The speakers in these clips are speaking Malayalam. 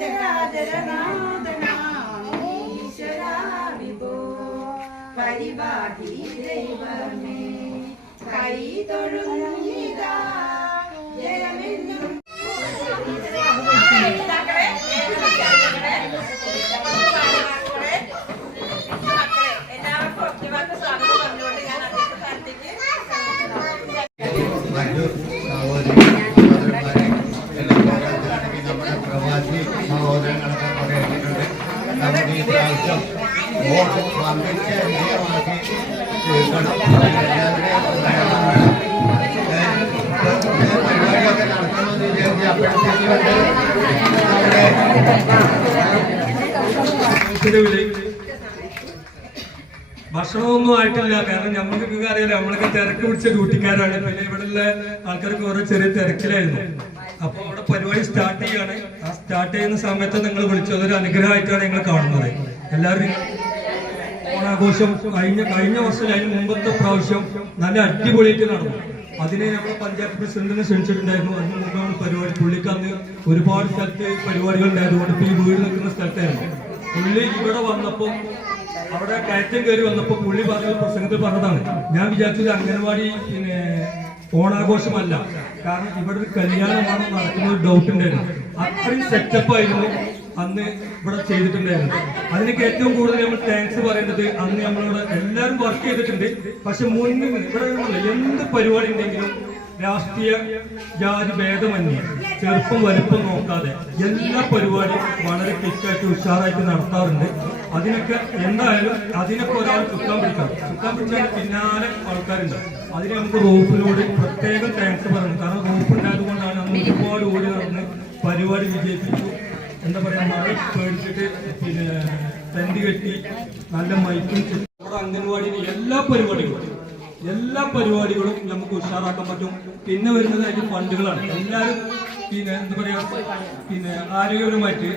രാജനാഥനാമീശ്വരാവിഭോ പരിപാടി ദൈവമേ കൈ തൊഴുന്നിതാ ജയമെന്നും ഭക്ഷണമൊന്നും ആയിട്ടില്ല. കാരണം ഞമ്മക്കൊക്കെ അറിയാലോ, നമ്മളൊക്കെ തിരക്ക് പിടിച്ച ഡ്യൂട്ടിക്കാരാണ്. പിന്നെ ഇവിടെയുള്ള ആൾക്കാർക്ക് ഓരോ ചെറിയ തിരക്കിലായിരുന്നു. അപ്പൊ അവിടെ പരിപാടി സ്റ്റാർട്ട് ചെയ്യാണ്. ആ സ്റ്റാർട്ട് ചെയ്യുന്ന സമയത്ത് നിങ്ങൾ വിളിച്ചു, അതൊരു അനുഗ്രഹമായിട്ടാണ് ഞങ്ങൾ കാണുന്നത്. എല്ലാവരും ഓണാഘോഷം കഴിഞ്ഞ വർഷം അതിന് മുമ്പത്തെ പ്രാവശ്യം നല്ല അടിപൊളിയായിട്ട് നടന്നു. അതിനെ നമ്മൾ പഞ്ചായത്ത് പ്രസിഡന്റിനെ ക്ഷണിച്ചിട്ടുണ്ടായിരുന്നു. അതിന് മുമ്പാണ് പരിപാടി. പുള്ളിക്ക് അന്ന് ഒരുപാട് സ്ഥലത്ത് പരിപാടികൾ ഉണ്ടായതുകൊണ്ട് ഇപ്പൊ ഈ വീട് നിൽക്കുന്ന സ്ഥലത്തായിരുന്നു. പുള്ളി ഇവിടെ വന്നപ്പോൾ അവിടെ കയറ്റം കയറി വന്നപ്പോൾ പുള്ളി പറഞ്ഞ പ്രസംഗത്തിൽ പറഞ്ഞതാണ്, ഞാൻ വിചാരിച്ചത് അംഗനവാടി പിന്നെ ഓണാഘോഷമല്ല, കാരണം ഇവിടെ ഒരു കല്യാണമാണ് നടക്കുന്ന ഒരു ഡൗട്ട് ഉണ്ടായിരുന്നു. അത്രയും സെറ്റപ്പ് ആയിരുന്നു അന്ന് ഇവിടെ ചെയ്തിട്ടുണ്ടായിരുന്നു. അതിനൊക്കെ ഏറ്റവും കൂടുതൽ നമ്മൾ താങ്ക്സ് പറയേണ്ടത്, അന്ന് നമ്മളിവിടെ എല്ലാവരും വർക്ക് ചെയ്തിട്ടുണ്ട്. പക്ഷെ മുന്നിൽ ഇവിടെ എന്ത് പരിപാടി ഉണ്ടെങ്കിലും രാഷ്ട്രീയ ജാതി ഭേദമന്യേ ചെറുപ്പം വലുപ്പം നോക്കാതെ എല്ലാ പരിപാടിയും വളരെ ക്ലിക്കായിട്ട് ഉഷാറായിട്ട് നടത്താറുണ്ട്. അതിനൊക്കെ എന്തായാലും അതിനൊക്കെ ഒരാൾ ചുക്കാൻ പിടിച്ചാൽ പിന്നാലെ ആൾക്കാരുണ്ട്. അതിന് നമുക്ക് റൂഫിനോട് പ്രത്യേകം താങ്ക്സ് പറയണം. കാരണം റൂഫ് ഉണ്ടായത് കൊണ്ടാണ് നമ്മൾ ഒരുപാട് ഓടി നടന്ന് പരിപാടി വിജയിപ്പിച്ചു. എന്താ പറയാ, മഴ പേടിച്ചിട്ട് പിന്നെ ടെന്റ് കെട്ടി നല്ല മൈക്കും നമ്മുടെ അംഗൻവാടിയിലെ എല്ലാ പരിപാടികളും നമുക്ക് ഉഷാറാക്കാൻ പറ്റും. പിന്നെ വരുന്നത് അതിന്റെ ഫണ്ടുകളാണ്. എല്ലാവരും പിന്നെ എന്താ പറയാ, പിന്നെ ആരോഗ്യപരമായിട്ട്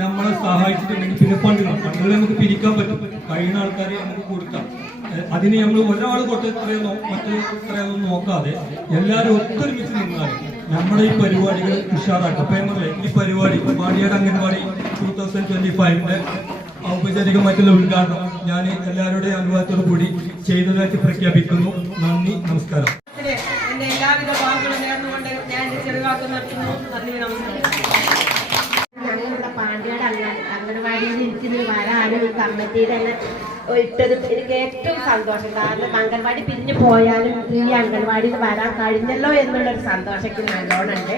നമ്മളെ സഹായിച്ചിട്ടുണ്ടെങ്കിൽ പിന്നെ ഫണ്ടുകൾ നമുക്ക് പിരിക്കാൻ പറ്റും. കഴിയുന്ന ആൾക്കാരെ നമുക്ക് കൊടുക്കാം. അതിന് നമ്മൾ ഒരാൾ കൊടുത്തത്രയോ മറ്റൊന്നും നോക്കാതെ എല്ലാവരും ഒത്തൊരുമിച്ച് നിന്നാൽ നമ്മുടെ ഈ പരിപാടികൾ ഉഷാറാക്കാം. അപ്പൊ നമ്മളെ ഈ പരിപാടി മാടിയാട് അംഗൻവാടി 2025 ഔപചാരികമായിട്ടുള്ള ഉദ്ഘാടനം ഞാൻ എല്ലാവരുടെയും അനുഭവത്തോടു കൂടി ചെയ്തതായിട്ട് പ്രഖ്യാപിക്കുന്നു. നന്ദി, നമസ്കാരം. എന്റെ എല്ലാവിധ വാക്കുകളും നേർന്നുകൊണ്ട് ഞാൻ ചെറുവാക്ക് നിർത്തുന്നു. നന്ദി, നമസ്കാരം. ഞങ്ങളുടെ പാണ്ടിയാട് അംഗനവാടിയിൽ ഇരിക്കുന്ന വരാനും ഈ കമ്മിറ്റിയിൽ തന്നെ ഇട്ടത് എനിക്ക് ഏറ്റവും സന്തോഷം. കാരണം അംഗൻവാടി പിരിഞ്ഞു പോയാലും ഈ അംഗൻവാടിയിൽ വരാൻ കഴിഞ്ഞല്ലോ എന്നുള്ളൊരു സന്തോഷത്തിന് നല്ലോണം ഉണ്ട്.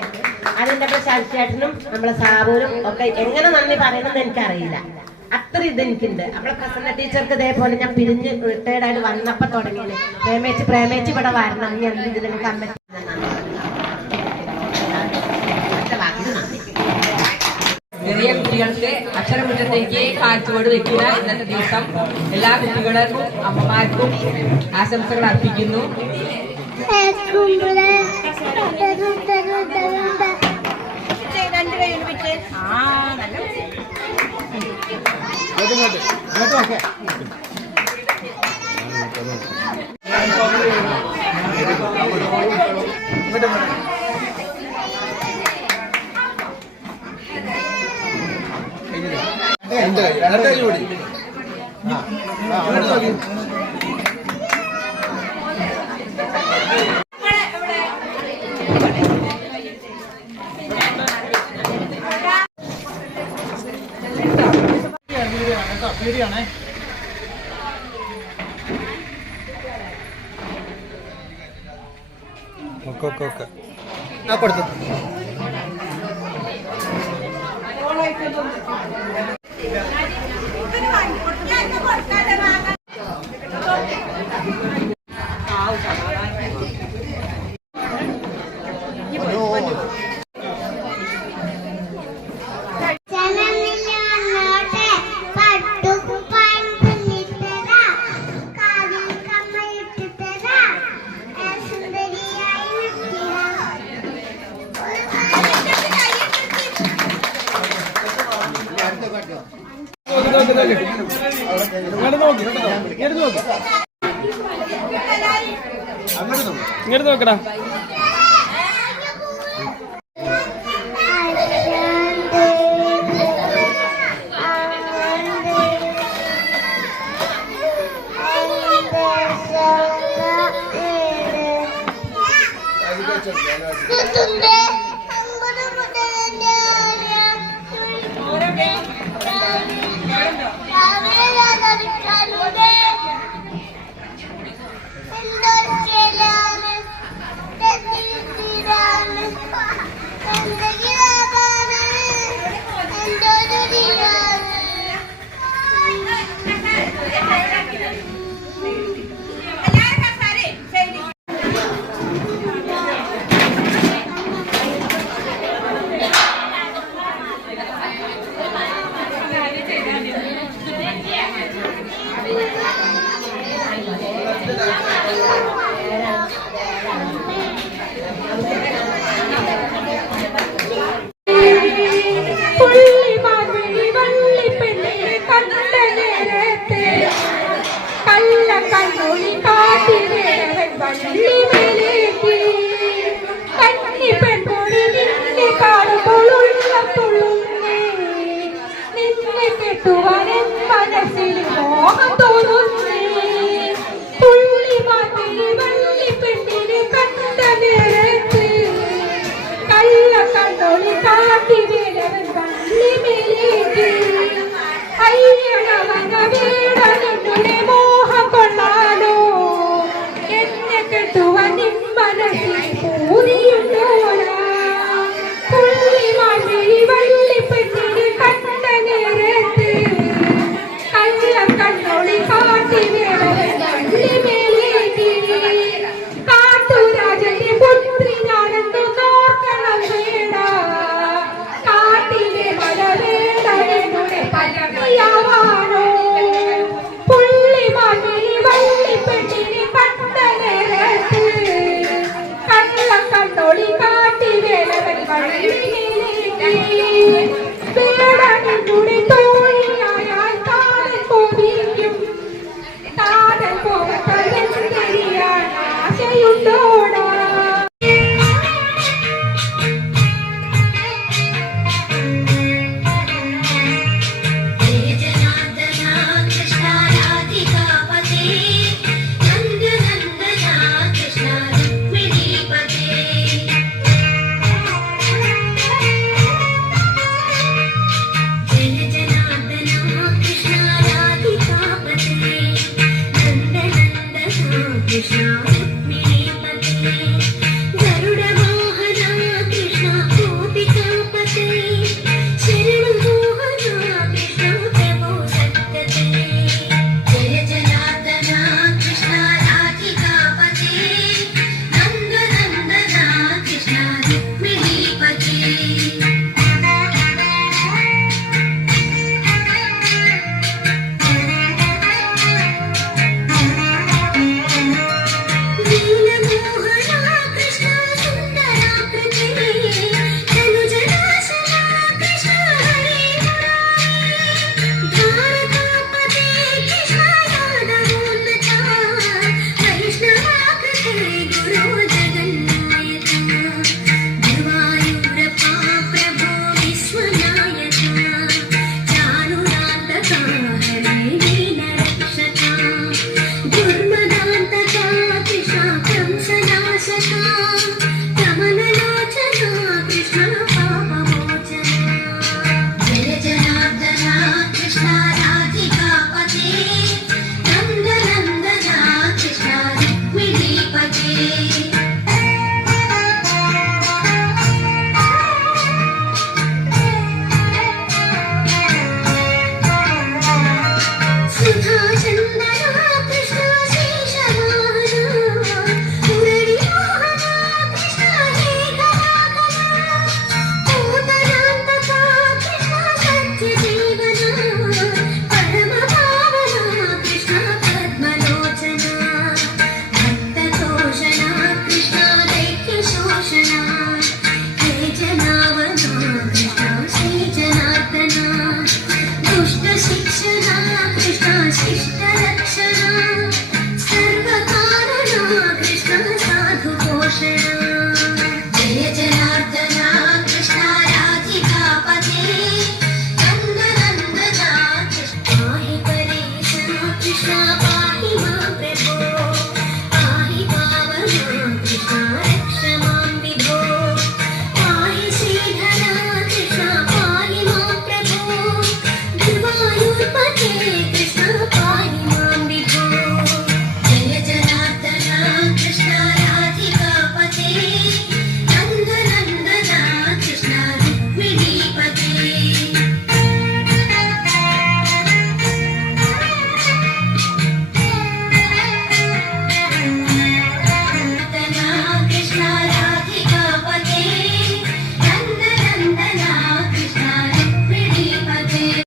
അതിൻ്റെ ശശിയേട്ടനും നമ്മളെ സാബൂരും ഒക്കെ എങ്ങനെ നന്ദി പറയണമെന്ന് എനിക്കറിയില്ല. അത്ര ഇതെനിക്കുണ്ട്. നമ്മളെ പ്രസന്ന ടീച്ചർക്ക് ഇതേപോലെ ഞാൻ പിരിഞ്ഞ് റിട്ടയർഡായിട്ട് വന്നപ്പോൾ തുടങ്ങിയത് പ്രേമേച്ച് ഇവിടെ വരണം, ഈ എന്ത് ഇതിന് കമ്മിറ്റി. ചെറിയ കുട്ടികൾക്ക് അക്ഷരമുറ്റത്തേക്ക് കാഴ്ചപ്പാട് വെക്കുന്ന ഇന്നത്തെ ദിവസം എല്ലാ കുട്ടികൾക്കും അമ്മമാർക്കും ആശംസകൾ അർപ്പിക്കുന്നു. പേടിയാണേ. ഓക്കെ ആ കൊടുത്തു. ഇങ്ങോട്ട് നോക്കടാ. മനസ്സിൽ മോഹം തോന്നുന്നേ പുള്ളി മാതിരി വള്ളി പെണ്ണിനെ കണ്ട നേരത്ത് കള്ള കണ്ണൊളി കാട്ടി വീടവൻ വള്ളി മേലേക്ക് അയ്യണവന വീട